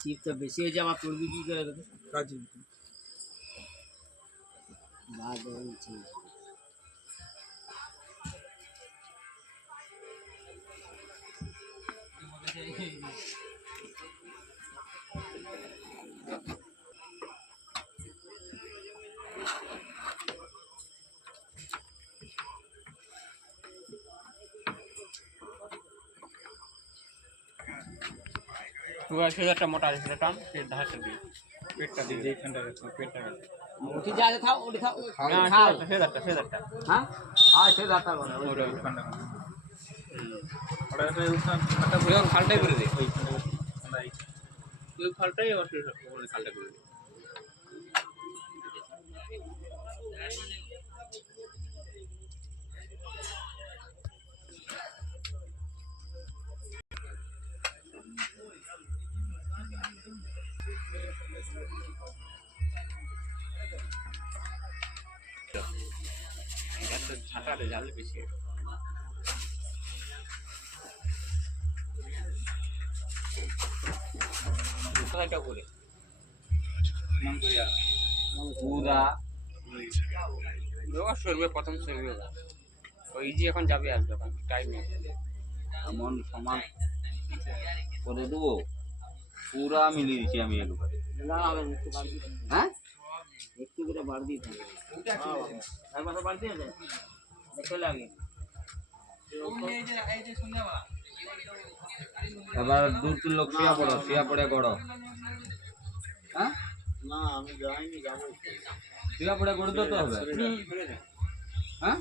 চিপটা বেশি হয়েছে আমার তুলবি কি করে দেবে কাজী না বলছি সেটা মোটা আছে সেটা টান সেই ধারটা দিয়ে পেটটা দিয়ে যেখানটা পেটটা উঠি যা খাও উঠি খাও খাও সেটা হ্যাঁ আর সে দাঁড়টা বলে ওটা ওখানটা ওটা খালটাই করে দে ওই খালটাই আবার খালটা করে দে ছাটালে জাল বেশি কোথায়টা করে পুরা সরবে প্রথম সরবে ওই যে এখন যাবে আসবে টাইমে এমন সমান করে দেবো পুরা মিলিয়ে দিচ্ছি আমি একবারে হ্যাঁ একটু করে বাড় দিয়ে থাকে একবার বাড় দিয়ে যায় চলে আগে এবার 2-3 লোক শুয়া পড়ে গড় হ্যাঁ না আমি যাইনি যাবো শুয়া পড়ে গড় দিতে হবে হ্যাঁ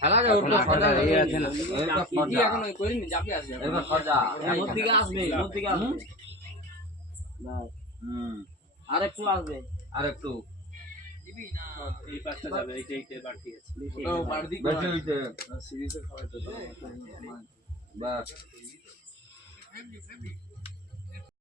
খেলা যায় ওটা খজা এই আছে না এটা খজা এখন ওই করিনি যাবে আসবে এটা খজা মোর দিকে আসবে বাস আর একটু আসবে আর একটু এই পাঁচটা যাবে এইটা বাড়তি আছে ওটাও বাড় দিয়ে বেশি হইছে সিরিজে খাওয়াতে তো বাস